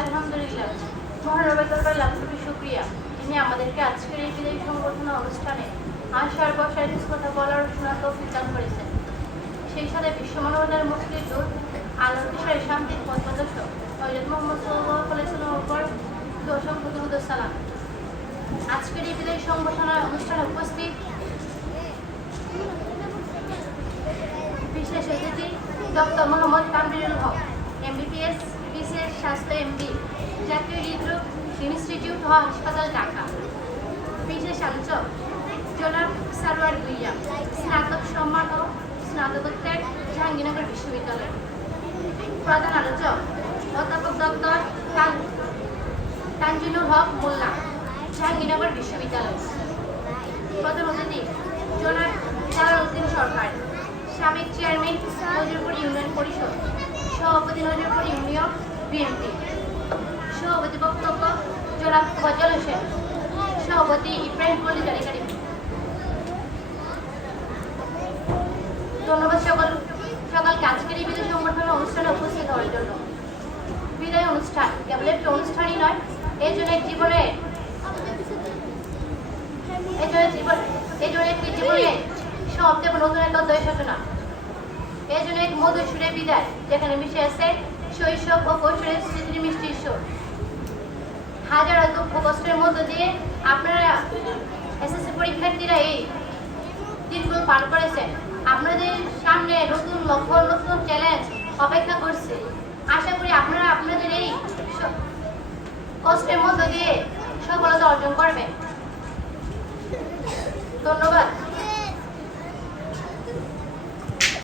আলহামদুলিল্লাহ, মহান রবের দরবারে লাখ কোটি শুকরিয়া, যিনি আমাদেরকে আজকের এই বিদায়ী সংবর্ধনা অনুষ্ঠানে আসার বসার কিছু কথা বলার শোনার তৌফিক দান করেছেন। সেই সাথে বিশ্ব মানবতার মুক্তির দূত আলোর বিষয়ে শান্তির পথ প্রদর্শক হযরত মুহাম্মদ সাল্লাল্লাহু আলাইহি ওয়াসাল্লামের উপর অসংখ্য দুরূদ ও সালাম। আজকের এই বিদায়ী সংবর্ধনা অনুষ্ঠানে উপস্থিত বিশেষ অতিথি ডক্টর মোহাম্মদ কামরুল হক, এমবিবিএস, বিশেষ স্বাস্থ্য এমডি, জাতীয় হৃদরোগ ইনস্টিটিউট ও হাসপাতাল, ঢাকা। বিশেষ আলোচক জনাব সারোয়ার ভুঁইয়া, স্নাতক সম্মান ও স্নাতকোত্তর, জাহাঙ্গীরনগর বিশ্ববিদ্যালয়। প্রধান আলোচক অধ্যাপক ডক্টর তানজিলুল হক মোল্লা, জাহাঙ্গীরনগর বিশ্ববিদ্যালয়। প্রধান অতিথি জনাব জালালউদ্দিন সরকার, সাবেক চেয়ারম্যান নজরপুর ইউনিয়ন পরিষদ, সভাপতি নজরপুর ইউনিয়ন বিএনপি। সভাপতি বক্তব্য জনাব ফজল হোসেন, সভাপতি ইব্রাহিম কলিজার একাডেমি। ধন্যবাদ সকলকে আজকের এই বিদায় সংবর্ধনা অনুষ্ঠানে উপস্থিত হওয়ার জন্য। বিদায় অনুষ্ঠান কেবল একটি অনুষ্ঠানই নয়, এই জন্য একটি জীবনে সমাপ্তি এবং নতুন এক অধ্যায় সূচনা। এই জন্য এক মধুর সুরে বিদায়, যেখানে মিশে আছে শৈশব ও কৈশোরের স্মৃতির মিষ্টি ঈশ্বর। হাজার দুঃখ কষ্টের মধ্য দিয়ে আপনারা এসএসসি পরীক্ষার্থীরা এই দিনগুলো পার করেছেন। আপনাদের সামনে নতুন লক্ষ্য, নতুন চ্যালেঞ্জ অপেক্ষা করছে। আশা করি আপনারা আপনাদের এই কষ্টের মধ্য দিয়ে সফলতা অর্জন করবেন। ধন্যবাদ।